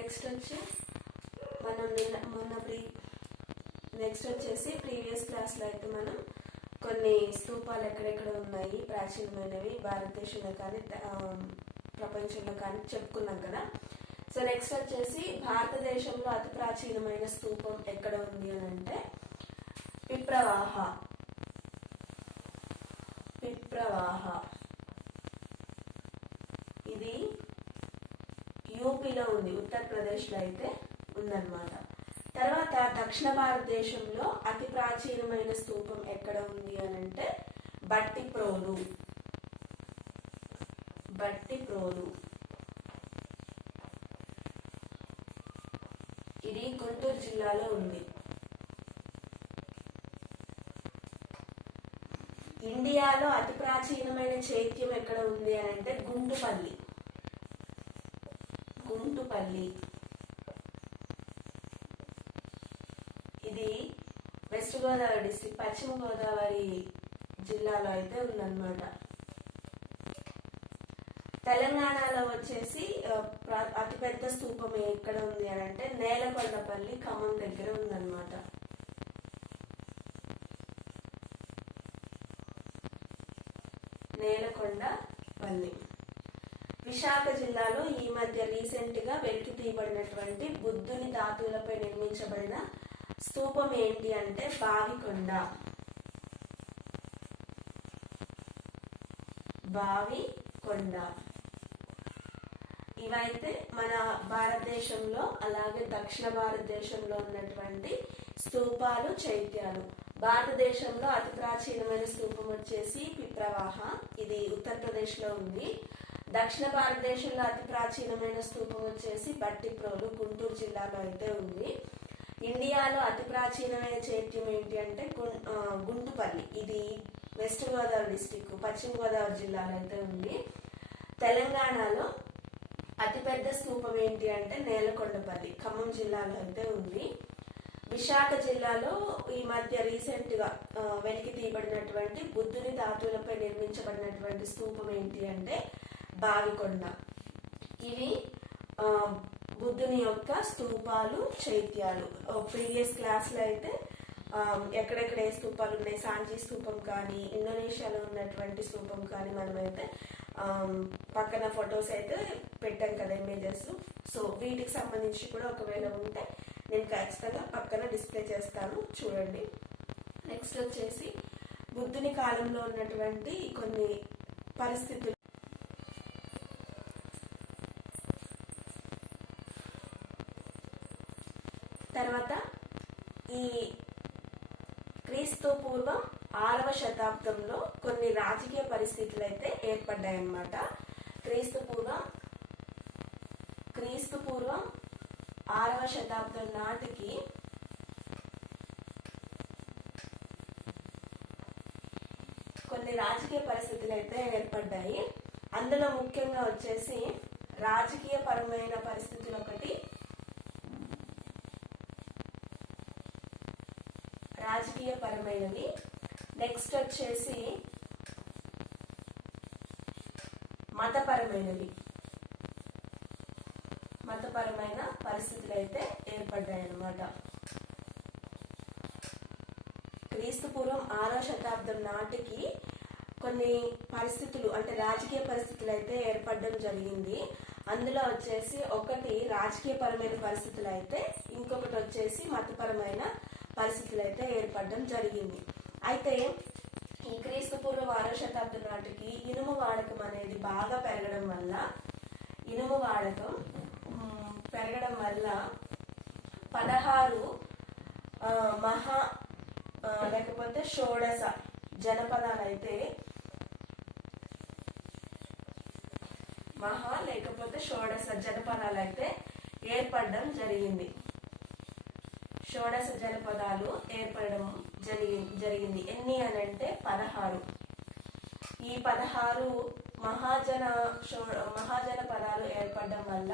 Next వచ్చేసి previous క్లాస్లో అయితే మనం కొన్ని స్తూపాలు ఎక్కడెక్కడ ఉన్నాయి ప్రాచీనమైనవి భారతదేశంలో కానీ ప్రపంచంలో కానీ చెప్పుకున్నాం కదా. సో నెక్స్ట్ వచ్చేసి భారతదేశంలో అతి ప్రాచీనమైన స్తూపం ఎక్కడ ఉంది అని అంటే పిప్రవాహ. ఇది యూపీలో ఉంది, ఉత్తరప్రదేశ్లో అయితే ఉందన్నమాట. తర్వాత దక్షిణ భారతదేశంలో అతి ప్రాచీనమైన స్తూపం ఎక్కడ ఉంది అని అంటే బట్టిప్రోలు. ఇది గుంటూరు జిల్లాలో ఉంది. ఇండియాలో అతి ప్రాచీనమైన చైత్యం ఎక్కడ ఉంది అని అంటే గుంటుపల్లి. ఇది వెస్ట్ గోదావరి డిస్ట్రిక్ట్, పశ్చిమ గోదావరి జిల్లాలో అయితే ఉందన్నమాట. తెలంగాణలో వచ్చేసి అతిపెద్ద స్తూపం ఎక్కడ ఉంది అని అంటే నేలకొండపల్లి, ఖమ్మం దగ్గర ఉందన్నమాట. నేలకొండపల్లి విశాఖ జిల్లాలో ఈ మధ్య రీసెంట్ గా వెలికి తీయబడినటువంటి బుద్ధుని ధాతువులపై నిర్మించబడిన స్తూపం ఏంటి అంటే బావికొండ. ఇవైతే మన భారతదేశంలో అలాగే దక్షిణ భారతదేశంలో ఉన్నటువంటి స్తూపాలు, చైత్యాలు. భారతదేశంలో అతి ప్రాచీనమైన స్తూపం వచ్చేసి పిప్రవాహ, ఇది ఉత్తరప్రదేశ్ లో ఉంది. దక్షిణ భారతదేశంలో అతి ప్రాచీనమైన స్తూపం వచ్చేసి బట్టిప్రోలు, గుంటూరు జిల్లాలో అయితే ఉంది. ఇండియాలో అతి ప్రాచీనమైన చైత్యం ఏంటి అంటే గుంటుపల్లి, ఇది వెస్ట్ గోదావరి డిస్టిక్, పశ్చిమ గోదావరి జిల్లాలో అయితే ఉంది. తెలంగాణలో అతిపెద్ద స్తూపం ఏంటి అంటే నేలకొండపల్లి, ఖమ్మం జిల్లాలో అయితే ఉంది. విశాఖ జిల్లాలో ఈ మధ్య రీసెంట్ గా వెలికి తీయబడినటువంటి బుద్ధుని ధాతువులపై నిర్మించబడినటువంటి స్తూపం ఏంటి అంటే బావికొండ. ఇవి బుద్ధుని యొక్క స్తూపాలు, చైత్యాలు. ప్రీవియస్ క్లాస్ లో అయితే ఎక్కడెక్కడ ఏ స్తూపాలు ఉన్నాయి, సాంచి స్తూపం కానీ ఇండోనేషియాలో ఉన్నటువంటి స్తూపం కానీ మనమైతే పక్కన ఫొటోస్ అయితే పెట్టాం కదా, ఇమేజెస్. సో వీటికి సంబంధించి కూడా ఒకవేళ ఉంటే నేను ఖచ్చితంగా పక్కన డిస్ప్లే చేస్తాను, చూడండి. నెక్స్ట్ వచ్చేసి బుద్ధుని కాలంలో ఉన్నటువంటి కొన్ని పరిస్థితులు. తర్వాత ఈ క్రీస్తు పూర్వం 6వ శతాబ్దంలో కొన్ని రాజకీయ పరిస్థితులు అయితే ఏర్పడ్డాయన్నమాట. క్రీస్తు పూర్వం 6వ శతాబ్దం నాటికి కొన్ని రాజకీయ పరిస్థితులు అయితే ఏర్పడ్డాయి. అందులో ముఖ్యంగా వచ్చేసి రాజకీయ పరమైన పరిస్థితులు ఒకటి, రాజకీయ పరమైనవి. నెక్స్ట్ వచ్చేసి మతపరమైన పరిస్థితులు అయితే ఏర్పడ్డాయి అన్నమాట. క్రీస్తు పూర్వం 6వ శతాబ్దం నాటికి కొన్ని పరిస్థితులు అంటే రాజకీయ పరిస్థితులు అయితే ఏర్పడడం జరిగింది. అందులో వచ్చేసి ఒకటి రాజకీయ పరమైన పరిస్థితులు అయితే, ఇంకొకటి వచ్చేసి మతపరమైన పరిస్థితులు అయితే ఏర్పడడం జరిగింది. అయితే ఈ క్రీస్తు పూర్వం 6వ శతాబ్దం నాటికి ఇనుము వాడకం అనేది బాగా పెరగడం వల్ల 16 లేకపోతే షోడశ జనపదాలు అయితే ఏర్పడడం జరిగింది. షోడశ జనపదాలు ఏర్పడడం జరిగింది. ఎన్ని అనంటే 16. ఈ 16 మహాజన పదాలు ఏర్పడడం వల్ల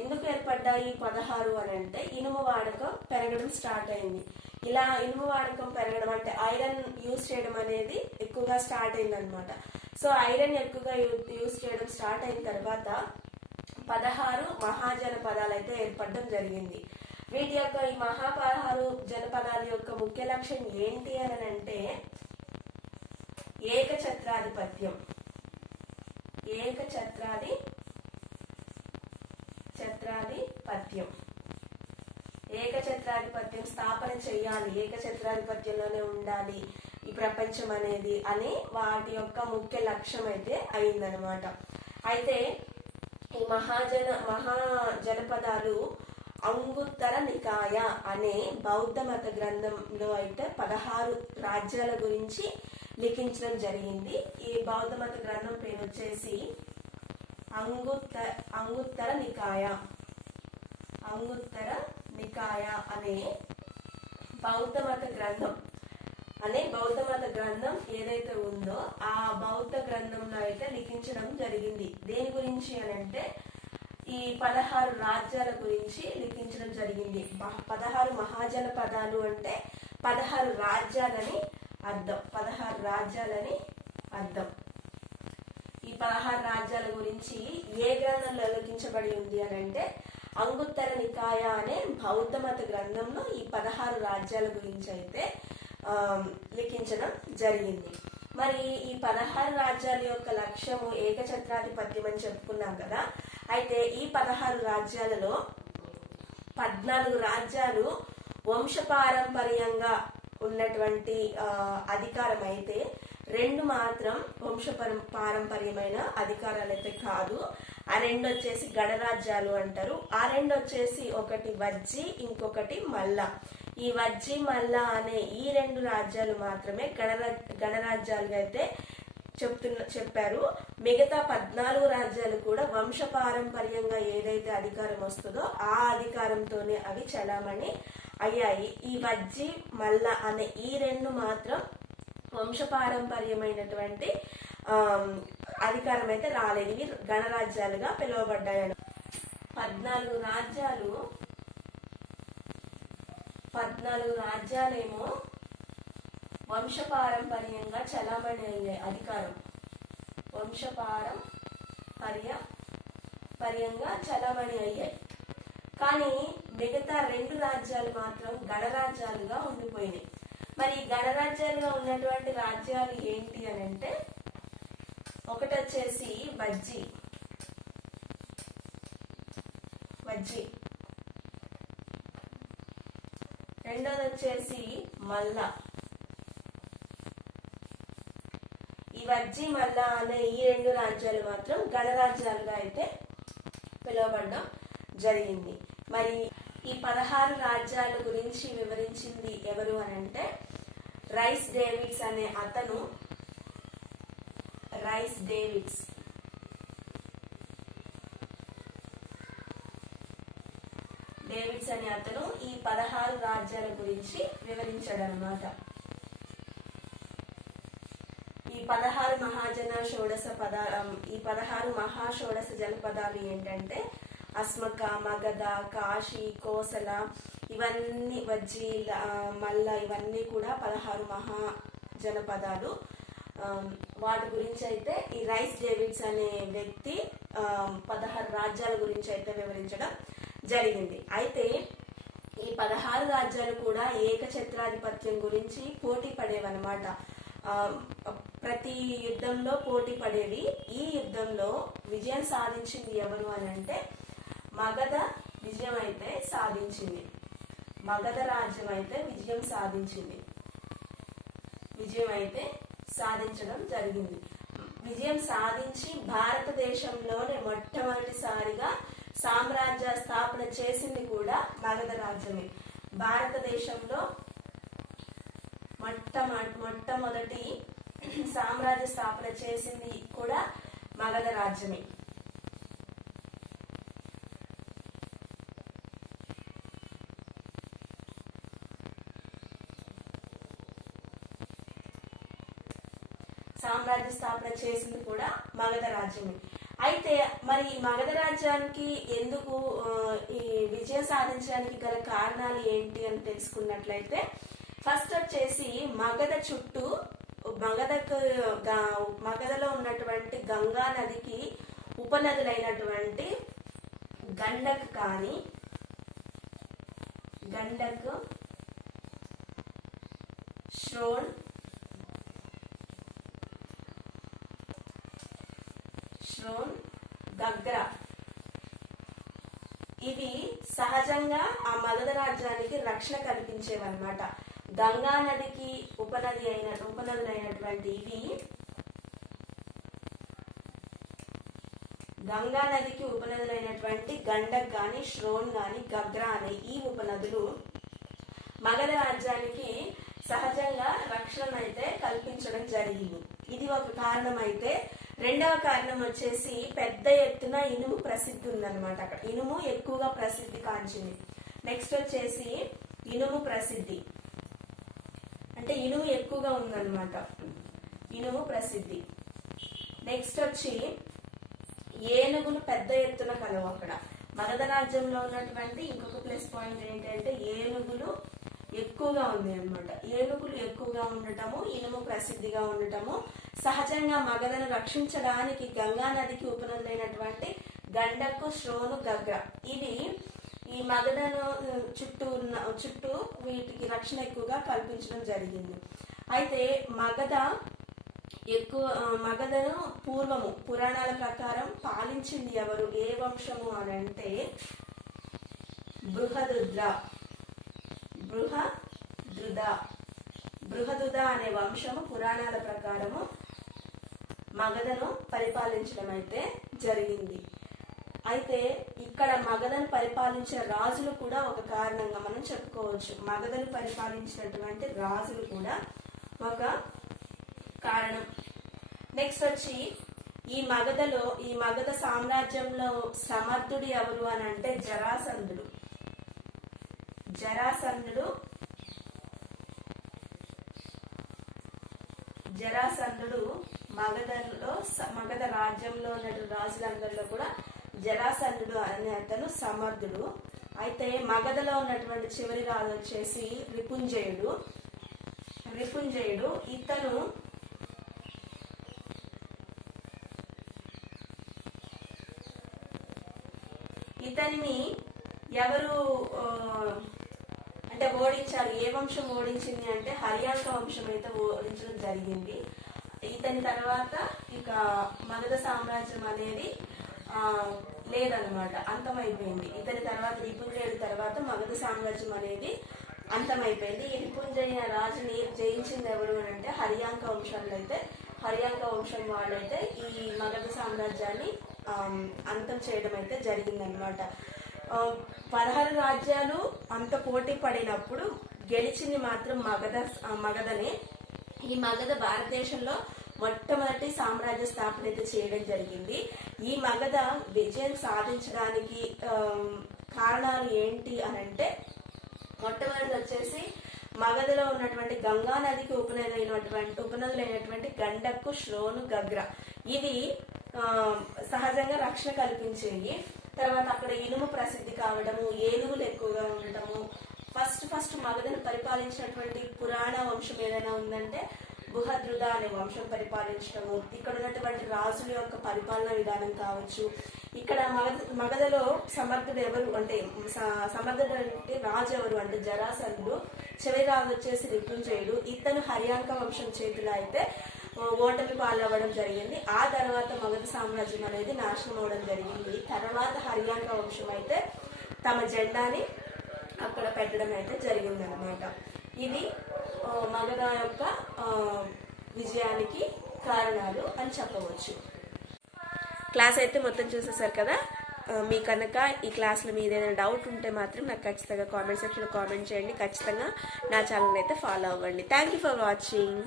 ఎందుకు ఏర్పడ్డాయి 16 అని అంటే ఇనుము వాడకం పెరగడం స్టార్ట్ అయింది. ఇలా ఇనుము వాడకం పెరగడం అంటే ఐరన్ యూజ్ చేయడం అనేది ఎక్కువగా స్టార్ట్ అయింది అనమాట. సో ఐరన్ ఎక్కువగా యూజ్ చేయడం స్టార్ట్ అయిన తర్వాత 16 మహాజనపదాలు అయితే ఏర్పడడం జరిగింది. వీటి యొక్క ఈ 16 జనపదాల యొక్క ముఖ్య లక్ష్యం ఏంటి అని అంటే ఏకఛత్రాధిపత్యం ఏకఛత్రాధిపత్యం స్థాపన చేయాలి, ఏకఛత్రాధిపత్యంలోనే ఉండాలి ఈ ప్రపంచం అనేది అని వాటి యొక్క ముఖ్య లక్ష్యం అయితే అయిందనమాట. అయితే ఈ మహాజనపదాలు అంగుత్తర నికాయ అనే బౌద్ధ మత గ్రంథంలో అయితే 16 రాజ్యాల గురించి లిఖించడం జరిగింది. ఈ బౌద్ధ మత గ్రంథం పేరు వచ్చేసి అంగుత్తర నికాయ అనే బౌద్ధ మత గ్రంథం ఏదైతే ఉందో ఆ బౌద్ధ గ్రంథంలో అయితే లిఖించడం జరిగింది. దేని గురించి అని అంటే ఈ 16 రాజ్యాల గురించి లిఖించడం జరిగింది. 16 మహాజనపదాలు అంటే 16 రాజ్యాలని అర్థం. ఈ 16 రాజ్యాల గురించి ఏ గ్రంథంలో లిఖించబడి ఉంది అని అంటే అంగుత్తర నికాయ అనే బౌద్ధ మత గ్రంథంలో ఈ 16 రాజ్యాల గురించి అయితే లిఖించడం జరిగింది. మరి ఈ 16 రాజ్యాల యొక్క లక్ష్యము ఏకఛత్రాధిపత్యం అని చెప్పుకున్నాం కదా. అయితే ఈ 16 రాజ్యాలలో 14 రాజ్యాలు వంశపారంపర్యంగా ఉన్నటువంటి అధికారం అయితే 2 మాత్రం పారంపర్యమైన అధికారాలు అయితే కాదు. ఆ 2 వచ్చేసి గణరాజ్యాలు అంటారు. ఆ 2 వచ్చేసి ఒకటి వజ్జి, ఇంకొకటి మల్ల. ఈ వజ్జి మల్ల అనే ఈ 2 రాజ్యాలు మాత్రమే గణరాజ్యాలుగా అయితే చెప్పారు. మిగతా 14 రాజ్యాలు కూడా వంశపారంపర్యంగా ఏదైతే అధికారం వస్తుందో ఆ అధికారంతోనే అవి చలామణి అయ్యాయి. ఈ వజ్జి మల్ల అనే ఈ 2 మాత్రం వంశపారంపర్యమైనటువంటి అధికారం అయితే రాలేదు. ఇవి గణరాజ్యాలుగా పిలువబడ్డాయి. 14 రాజ్యాలేమో వంశపారంపర్యంగా చలామణి అయ్యాయి. అధికారం వంశపారంపర్యంగా చలామణి అయ్యాయి. కానీ మిగతా 2 రాజ్యాలు మాత్రం గణరాజ్యాలుగా ఉండిపోయినాయి. మరి గణరాజ్యాలుగా ఉన్నటువంటి రాజ్యాలు ఏంటి అని అంటే ఒకటి వచ్చేసి వజ్జి, రెండోది వచ్చేసి మల్ల. ఈ వజ్జి మల్ల అనే ఈ 2 రాజ్యాలు మాత్రం గణరాజ్యాలుగా అయితే పిలువబడడం జరిగింది. మరి ఈ 16 రాజ్యాల గురించి వివరించింది ఎవరు అని అంటే రైస్ డేవిడ్స్ అనే అతను ఈ 16 రాజ్యాల గురించి వివరించాడనమాట. ఈ 16 మహాషోడశ జనపదాలు ఏంటంటే అస్మక, మగధ, కాశీ, కోసల, ఇవన్నీ వజ్జి, మల్ల ఇవన్నీ కూడా 16 మహాజనపదాలు. వాటి గురించి అయితే ఈ రైస్ డేవిడ్స్ అనే వ్యక్తి 16 రాజ్యాల గురించి అయితే వివరించడం జరిగింది. అయితే ఈ 16 రాజ్యాలు కూడా ఏకఛత్రాధిపత్యం గురించి పోటీ పడేవన్నమాట. ప్రతి యుద్ధంలో పోటీ పడేవి. ఈ యుద్ధంలో విజయం సాధించింది ఎవరు అని అంటే మగధ విజయం అయితే సాధించింది. మగధ రాజ్యం అయితే విజయం అయితే సాధించడం జరిగింది. విజయం సాధించి భారతదేశంలోనే మొట్టమొదటిసారిగా సామ్రాజ్య స్థాపన చేసింది కూడా మగధ రాజ్యమే. భారతదేశంలో మొట్టమొదటి సామ్రాజ్య స్థాపన చేసింది కూడా మగధ రాజ్యమే. సామ్రాజ్య స్థాపన చేసింది కూడా మగధ రాజ్యమే. అయితే మరి మగధ రాజ్యానికి ఎందుకు ఈ విజయం సాధించడానికి గల కారణాలు ఏంటి అని తెలుసుకున్నట్లయితే ఫస్ట్ వచ్చేసి మగధ చుట్టూ మగధలో ఉన్నటువంటి గంగా నదికి ఉపనదులైనటువంటి గండక్ కానీ, గండక్, శ్రోణ్, గగ్ర ఇవి సహజంగా ఆ మగధ రాజ్యానికి రక్షణ కల్పించేవన్నమాట. గంగా నదికి ఉపనదులైనటువంటి ఇవి గంగా నదికి ఉపనదులైనటువంటి గండక్ గాని, శ్రోణ్ గాని, గగ్ర అనే ఈ ఉపనదులు మగధ రాజ్యానికి సహజంగా రక్షణ అయితే కల్పించడం జరిగింది. ఇది ఒక కారణం అయితే, రెండవ కారణం వచ్చేసి పెద్ద ఎత్తున ఇనుము ప్రసిద్ధి ఉందన్నమాట. అక్కడ ఇనుము ఎక్కువగా ప్రసిద్ధి కాంచింది. నెక్స్ట్ వచ్చేసి ఇనుము ప్రసిద్ధి అంటే ఇనుము ఎక్కువగా ఉందన్నమాట, ఇనుము ప్రసిద్ధి. నెక్స్ట్ వచ్చి ఏనుగులు పెద్ద ఎత్తున కలవు. అక్కడ మగధ రాజ్యంలో ఉన్నటువంటి ఇంకొక ప్లస్ పాయింట్ ఏంటంటే ఏనుగులు ఎక్కువగా ఉంది అన్నమాట. ఏనుగులు ఎక్కువగా ఉండటము, ఇనుము ప్రసిద్ధిగా ఉండటము, సహజంగా మగధను రక్షించడానికి గంగా నదికి ఉపనదులైనటువంటి గండకు, శ్రోను, గగ్ర ఇవి ఈ మగధను చుట్టూ వీటికి రక్షణ ఎక్కువగా కల్పించడం జరిగింది. అయితే మగధను పూర్వము పురాణాల ప్రకారం పాలించింది ఎవరు, ఏ వంశము అని అంటే బృహదుద అనే వంశము పురాణాల ప్రకారము మగధను పరిపాలించడం అయితే జరిగింది. అయితే ఇక్కడ మగధను పరిపాలించిన రాజులు కూడా ఒక కారణంగా మనం చెప్పుకోవచ్చు. మగధను పరిపాలించినటువంటి రాజులు కూడా ఒక కారణం. నెక్స్ట్ వచ్చి ఈ మగధ సామ్రాజ్యంలో సమర్థుడు ఎవరు అని అంటే జరాసంధుడు. మగధ రాజ్యంలో ఉన్న రాజులందరిలో కూడా జరాసంధుడు అనే అతను సమర్థుడు. అయితే మగధలో ఉన్నటువంటి చివరి రాజు వచ్చేసి రిపుంజయుడు. ఇతనిని ఎవరు అంటే ఓడించారు, ఏ వంశం ఓడించింది అంటే హర్యాంక వంశం అయితే ఓడించడం జరిగింది. ఇతని తర్వాత ఇక మగధ సామ్రాజ్యం అనేది లేదన్నమాట, అంతమైపోయింది. ఇతని తర్వాత రిపుంజయుడి తర్వాత మగధ సామ్రాజ్యం అనేది అంతమైపోయింది. ఈ రిపుంజయ రాజుని జయించింది ఎవరు అని అంటే హర్యాంక వంశంలో అయితే హర్యాంక వంశం వాళ్ళైతే ఈ మగధ సామ్రాజ్యాన్ని అంతం చేయడం అయితే జరిగిందనమాట. 16 రాజ్యాలు అంత పోటీ పడినప్పుడు గెలిచింది మాత్రం మగధనే. ఈ మగధ భారతదేశంలో మొట్టమొదటి సామ్రాజ్య స్థాపన అయితే చేయడం జరిగింది. ఈ మగధ విజయం సాధించడానికి కారణాలు ఏంటి అని అంటే మొట్టమొదటి వచ్చేసి మగధలో ఉన్నటువంటి గంగా నదికి ఉపనదులైనటువంటి గండక్కు, శ్రోను, గగ్ర ఇవి సహజంగా రక్షణ కల్పించేవి. తర్వాత అక్కడ ఇనుము ప్రసిద్ధి కావడము, ఏనుగులు ఎక్కువగా ఉండటము, ఫస్ట్ మగధను పరిపాలించినటువంటి పురాణ వంశం ఏదైనా ఉందంటే బృహద్రుద అనే వంశం పరిపాలించడము, ఇక్కడ ఉన్నటువంటి రాజుల యొక్క పరిపాలనా విధానం కావచ్చు. ఇక్కడ మగధలో సమర్థుడు ఎవరు అంటే రాజు ఎవరు అంటే జరాసంధుడు. చివరి రాజు వచ్చేసి రిపుంజయుడు. ఇతను హర్యాంక వంశం చేతిలో అయితే ఓటమి పాలవ్వడం జరిగింది. ఆ తర్వాత మగధ సామ్రాజ్యం అనేది నాశనం అవడం జరిగింది. తర్వాత హర్యాంక వంశం అయితే తమ జెండాని అక్కడ పెట్టడం అయితే జరిగింది అనమాట. ఇది మగధ యొక్క విజయానికి కారణాలు అని చెప్పవచ్చు. క్లాస్ అయితే మొత్తం చూసేసారు కదా. మీ కనుక ఈ క్లాస్లో మీద ఏదైనా డౌట్ ఉంటే మాత్రం నాకు ఖచ్చితంగా కామెంట్ సెక్షన్లో కామెంట్ చేయండి. ఖచ్చితంగా నా ఛానల్ అయితే ఫాలో అవ్వండి. Thank you for watching.